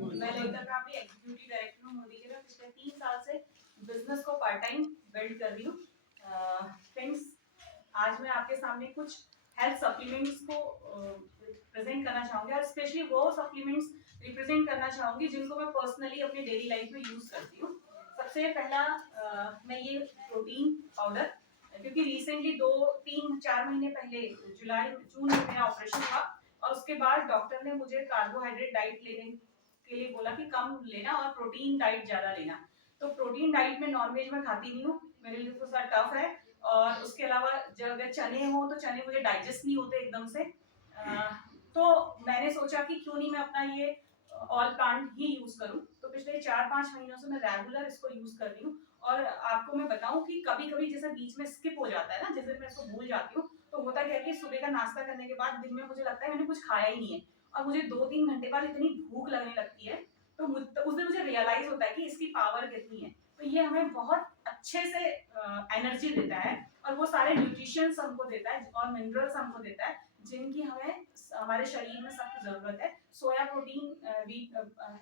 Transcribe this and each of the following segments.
मैं Lalita Kamdi executive director हूँ मोदी के। मैं पिछले 3 साल से बिजनेस को पार्ट टाइम बिल्ड कर रही हूँ। फ्रेंड्स, आज मैं आपके सामने कुछ हेल्थ सप्लीमेंट्स को प्रेजेंट करना चाहूँगी और स्पेशली वो सप्लीमेंट्स रिप्रेजेंट करना चाहूँगी जिनको मैं पर्सनली अपनी डेली लाइफ में यूज़ करती हूँ। सबसे पहला मैं ये प्रोटीन पाउडर, क्योंकि रिसेंटली 2-3-4 महीने पहले जुलाई जून में मेरा ऑपरेशन हुआ और उसके बाद डॉक्टर ने मुझे कार्बोहाइड्रेट डाइट लेने के लिए बोला कि कम लेना और प्रोटीन डाइट ज्यादा लेना। तो प्रोटीन डाइट में नॉनवेज में खाती नहीं हूँ, मेरे लिए तो थोड़ा टफ है। और उसके अलावा जब अगर चने हो तो चने मुझे डाइजेस्ट नहीं होते एकदम से। तो मैंने सोचा कि क्यों नहीं मैं अपना ये ऑल प्लांट ही यूज करूं। तो पिछले 4-5 महीनों से मैं रेगुलर इसको यूज कर रही हूँ। और आपको मैं बताऊं कि कभी कभी जैसे बीच में स्किप हो जाता है ना, जैसे मैं इसको भूल जाती हूँ, तो होता क्या है कि सुबह का नाश्ता करने के बाद दिन में मुझे लगता है मैंने कुछ खाया ही नहीं है और मुझे 2-3 घंटे बाद इतनी भूख लगने लगती है। तो उस दिन मुझे रियलाइज होता है कि इसकी पावर कितनी है। तो ये हमें बहुत अच्छे से एनर्जी देता है और वो सारे न्यूट्रिशंस हमको देता है और मिनरल्स हमको देता है जिनकी हमें हमारे शरीर में सख्त जरूरत है। सोया प्रोटीन भी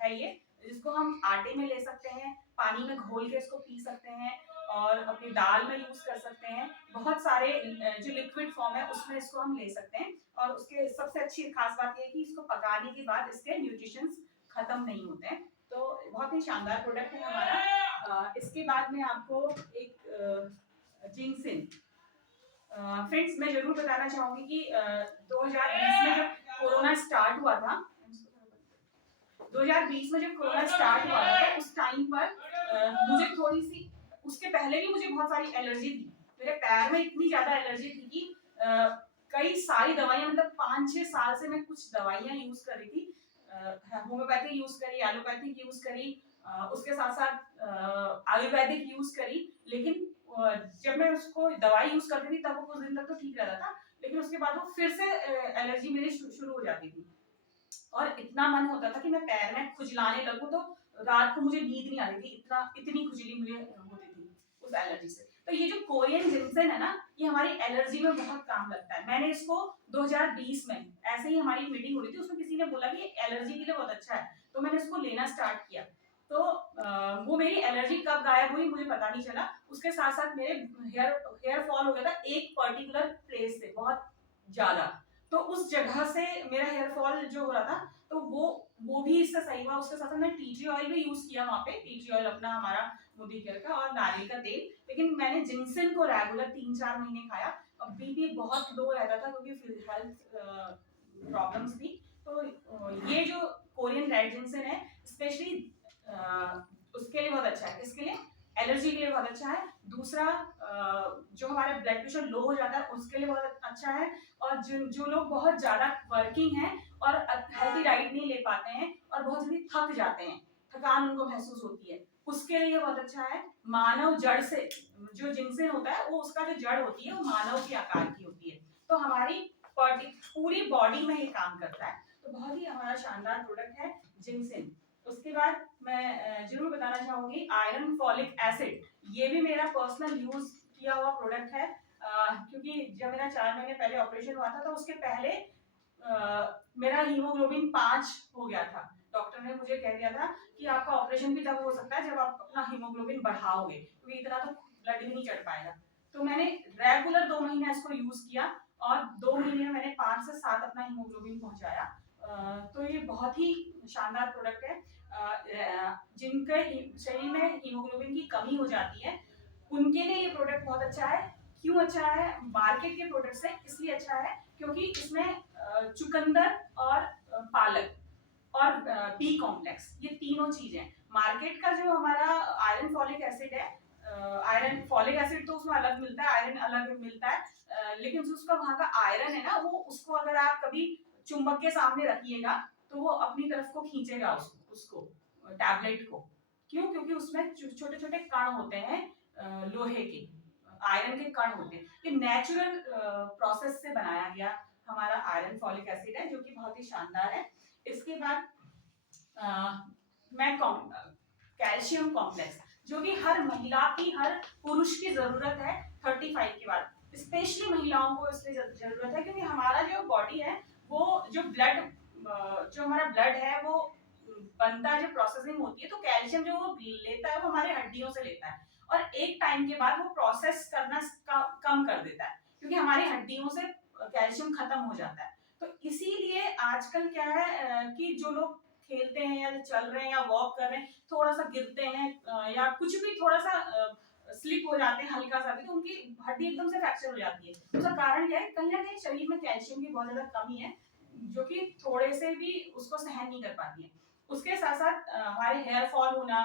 है ये, जिसको हम आटे में ले सकते हैं, पानी में घोल के इसको पी सकते हैं और अपनी दाल में यूज कर सकते हैं। बहुत सारे जो लिक्विड फॉर्म है उसमें इसको हम ले सकते हैं। और उसके सबसे अच्छी खास बात ये है कि इसको पकाने के बाद इसके न्यूट्रिशंस खत्म नहीं होते हैं। तो बहुत ही शानदार प्रोडक्ट है हमारा। इसके बाद में आपको एक जिंक्सिन। फ्रेंड्स, मैं जरूर बताना चाहूंगी कि 2020 में जब कोरोना स्टार्ट हुआ था, 2020 में जब कोरोना स्टार्ट हुआ था उस टाइम पर मुझे थोड़ी सी, उसके पहले भी मुझे बहुत सारी एलर्जी थी। मेरे पैर में इतनी ज्यादा एलर्जी थी कि कई सारी दवाइयां, मतलब 5-6 साल से मैं कुछ दवाइयां यूज कर रही थी। होम्योपैथिक यूज करी, एलोपैथिक यूज करी, उसके साथ साथ आयुर्वेदिक यूज करी। लेकिन जब मैं उसको दवाई यूज करती थी तब वो कुछ दिन तक तो ठीक रहता था, लेकिन उसके बाद वो फिर से एलर्जी मेरी शुरू हो जाती थी। और इतना मन होता था कि मैं पैर में खुजलाने लगूं तो रात को मुझे नींद नहीं आ रही थी, इतनी खुजली मुझे होती थी उस एलर्जी से। तो ये जो कोरियन जिनसेन है ना, ये हमारी एलर्जी में बहुत काम लगता है। मैंने इसको 2020 में ऐसे ही हमारी मीटिंग हो रही थी, उसमें किसी ने बोला कि एलर्जी के लिए बहुत अच्छा है, तो मैंने इसको लेना स्टार्ट किया। तो वो मेरी एलर्जी कब गायब हुई मुझे पता नहीं चला। उसके साथ साथ मेरे हेयर फॉल हो गया था एक पर्टिकुलर प्लेस से बहुत ज्यादा। तो उस जगह से मेरा हेयर फॉल जो हो रहा था, तो वो भी इससे सही हुआ। उसके साथ मैंने टी ट्री ऑयल भी यूज किया वहां पे, टी ट्री ऑयल अपना हमारा मोदी केयर का, और नारियल का तेल। लेकिन मैंने जिंक्सन को रेगुलर 3-4 महीने खाया। अब बीपी बहुत लो रहता था क्योंकि हेल्थ प्रॉब्लम्स थी। तो ये जो कोरियन रेड जिंक्सन है स्पेशली उसके लिए बहुत अच्छा है। इसके लिए एलर्जी के लिए बहुत अच्छा है। दूसरा, जो हमारे ब्लड प्रेशर लो हो जाता है उसके लिए बहुत अच्छा है। और जो लोग बहुत ज्यादा वर्किंग हैं और हेल्थी डाइट नहीं ले पाते हैं और बहुत जल्दी थक जाते हैं, थकान उनको महसूस होती है, उसके लिए बहुत अच्छा है। मानव जड़ से जो जिनसेन होता है वो, उसका जो जड़ होती है वो मानव के आकार की होती है। तो हमारी पूरी बॉडी में ये काम करता है। तो बहुत ही हमारा शानदार प्रोडक्ट है जिनसेन। उसके बाद मैं जरूर बताना चाहूंगी आयरन फॉलिक एसिड। ये भी मेरा पर्सनल यूज किया हुआ प्रोडक्ट है। क्योंकि जब मेरा 4 महीने पहले ऑपरेशन हुआ था तो उसके पहले मेरा हीमोग्लोबिन 5 हो गया था। डॉक्टर ने मुझे कह दिया था कि आपका ऑपरेशन भी तब हो सकता है जब आप अपना हीमोग्लोबिन बढ़ाओगे, क्योंकि इतना तो ब्लड भी नहीं चढ़ पाएगा। तो मैंने रेगुलर 2 महीने इसको यूज किया और 2 महीने में मैंने 5 से 7 अपना हीमोग्लोबिन पहुंचाया। तो ये बहुत ही शानदार प्रोडक्ट है। जिनके शरीर में हीमोग्लोबिन की कमी हो जाती है उनके लिए ये प्रोडक्ट बहुत अच्छा है। क्यों अच्छा है? मार्केट के प्रोडक्ट से इसलिए अच्छा है क्योंकि इसमें चुकंदर और पालक और बी कॉम्प्लेक्स, ये तीनों चीजें। मार्केट का जो हमारा आयरन फॉलिक एसिड है, आयरन फॉलिक एसिड तो उसमें अलग मिलता है, आयरन अलग मिलता है। लेकिन जो उसका वहां का आयरन है ना, वो उसको अगर आप कभी चुंबक के सामने रखिएगा तो वो अपनी तरफ को खींचेगा उसको टैबलेट को। क्यों? क्योंकि उसमें छोटे छोटे कण होते हैं, लोहे के, आयरन के कण होते हैं। ये नेचुरल प्रोसेस से बनाया गया हमारा आयरन फॉलिक एसिड है, जो कि बहुत ही शानदार है। इसके बाद मैं कैल्शियम कॉम्प्लेक्स, जो कि हर महिला की, हर पुरुष की जरूरत है 35 के बाद। स्पेशली महिलाओं को इसकी जरूरत है क्योंकि हमारा जो बॉडी है वो, जो हमारा ब्लड है वो बनता है, जो प्रोसेसिंग होती है, तो कैल्शियम जो वो लेता है वो हमारे हड्डियों से लेता है और एक टाइम के बाद वो प्रोसेस करना कम कर देता है क्योंकि हमारी हड्डियों से कैल्शियम खत्म हो जाता है। तो इसीलिए आजकल क्या है कि जो लोग खेलते हैं या चल रहे हैं या वॉक कर रहे हैं, थोड़ा सा गिरते हैं या कुछ भी थोड़ा सा स्लिप हो जाते हैं हल्का सा भी, तो उनकी हड्डी एकदम से फ्रैक्चर हो जाती है। उसका कारण क्या है? कहीं ना कहीं शरीर में कैल्शियम की बहुत ज्यादा कमी है जो कि थोड़े से भी उसको सहन नहीं कर पाती है। उसके साथ साथ हमारे हेयर फॉल होना,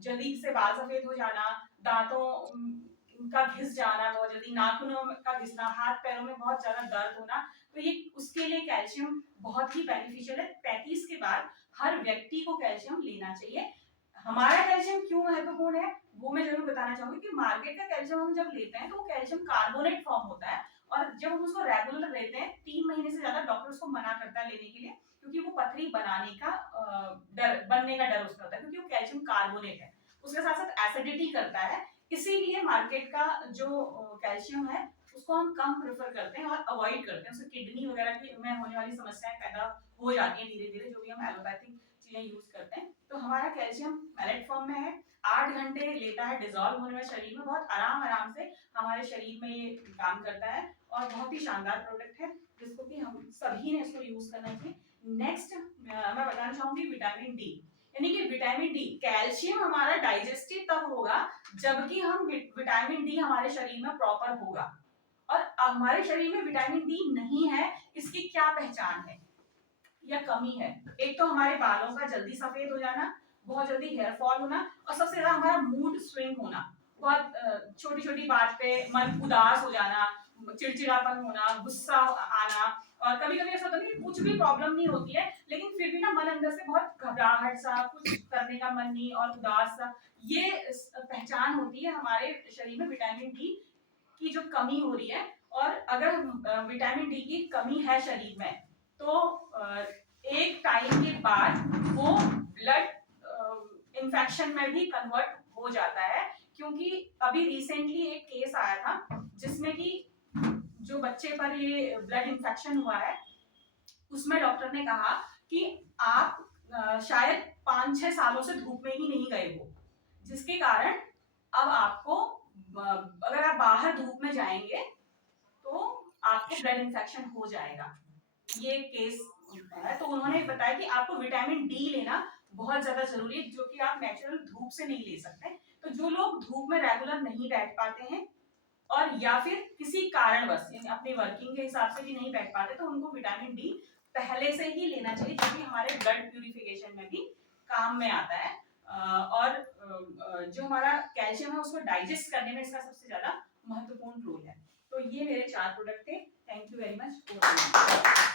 जल्दी से बाल सफेद हो जाना, दांतों का घिस जाना बहुत जल्दी, नाखूनों का घिसना, हाथ पैरों में बहुत ज्यादा दर्द होना, तो ये उसके लिए कैल्शियम बहुत ही बेनिफिशियल है। 35 के बाद हर व्यक्ति को कैल्शियम लेना चाहिए। हमारा कैल्शियम क्यों महत्वपूर्ण है वो मैं जरूर बताना चाहूंगी कि मार्केट का कैल्शियम हम जब लेते हैं तो वो कैल्शियम कार्बोनेट फॉर्म होता है और जब हम उसको रेगुलर लेते हैं 3 महीने से ज्यादा डॉक्टर उसको मना करता है लेने के लिए क्योंकि वो पथरी बनाने का डर, बनने का डर उसका होता है क्योंकि वो कैल्शियम कार्बोनेट है। उसके साथ साथ एसिडिटी करता है, इसीलिए मार्केट का जो कैल्शियम है उसको हम कम प्रेफर करते हैं और अवॉइड करते हैं। उससे किडनी वगैरह की में होने वाली समस्याएं पैदा हो जाती हैं धीरे धीरे जो भी हम एलोपैथिक चीजें यूज करते हैं। तो हमारा कैल्शियम पैलेट फॉर्म में है, 8 घंटे लेता है डिजोल्व होने में शरीर में, बहुत आराम आराम से हमारे शरीर में ये काम करता है और बहुत ही शानदार प्रोडक्ट है जिसको कि हम सभी ने इसको यूज करना चाहिए। नेक्स्ट मैं बताना चाहूंगी विटामिन डी, यानी कि विटामिन डी, कैल्शियम हमारा डाइजेस्टिव तब होगा जबकि हम विटामिन डी हमारे शरीर में प्रॉपर होगा और हमारे शरीर में विटामिन डी नहीं है, इसकी क्या पहचान है या कमी है? एक तो हमारे बालों का जल्दी सफेद हो जाना, बहुत जल्दी हेयर फॉल होना और सबसे ज्यादा हमारा मूड स्विंग होना, बहुत छोटी छोटी बात पे मन उदास हो जाना, चिड़चिड़ापन होना, गुस्सा आना और कभी कभी ऐसा होता है कि कुछ भी प्रॉब्लम नहीं होती है लेकिन फिर भी ना मन अंदर से बहुत घबराहट सा, कुछ करने का मन नहीं और उदास सा, ये पहचान होती है हमारे शरीर में विटामिन डी की जो कमी हो रही है। और अगर विटामिन डी की कमी है शरीर में तो एक टाइम के बाद वो ब्लड इन्फेक्शन में भी कन्वर्ट हो जाता है क्योंकि अभी रिसेंटली एक केस आया था जिसमें कि जो बच्चे पर ये ब्लड इन्फेक्शन हुआ है उसमें डॉक्टर ने कहा कि आप शायद 5-6 सालों से धूप में ही नहीं गए हो, जिसके कारण अब आपको अगर आप बाहर धूप में जाएंगे तो आपको ब्लड इन्फेक्शन हो जाएगा। ये केस है तो उन्होंने बताया कि आपको विटामिन डी लेना बहुत ज्यादा जरूरी है जो कि आप नेचुरल धूप से नहीं ले सकते। तो जो लोग धूप में रेगुलर नहीं बैठ पाते हैं और या फिर किसी कारणवश यानी अपनी वर्किंग के हिसाब से भी नहीं बैठ पाते तो उनको विटामिन डी पहले से ही लेना चाहिए जो कि हमारे ब्लड प्यूरिफिकेशन में भी काम में आता है और जो हमारा कैल्शियम है उसको डाइजेस्ट करने में इसका सबसे ज्यादा महत्वपूर्ण रोल है। तो ये मेरे 4 प्रोडक्ट थे। Thank you very much.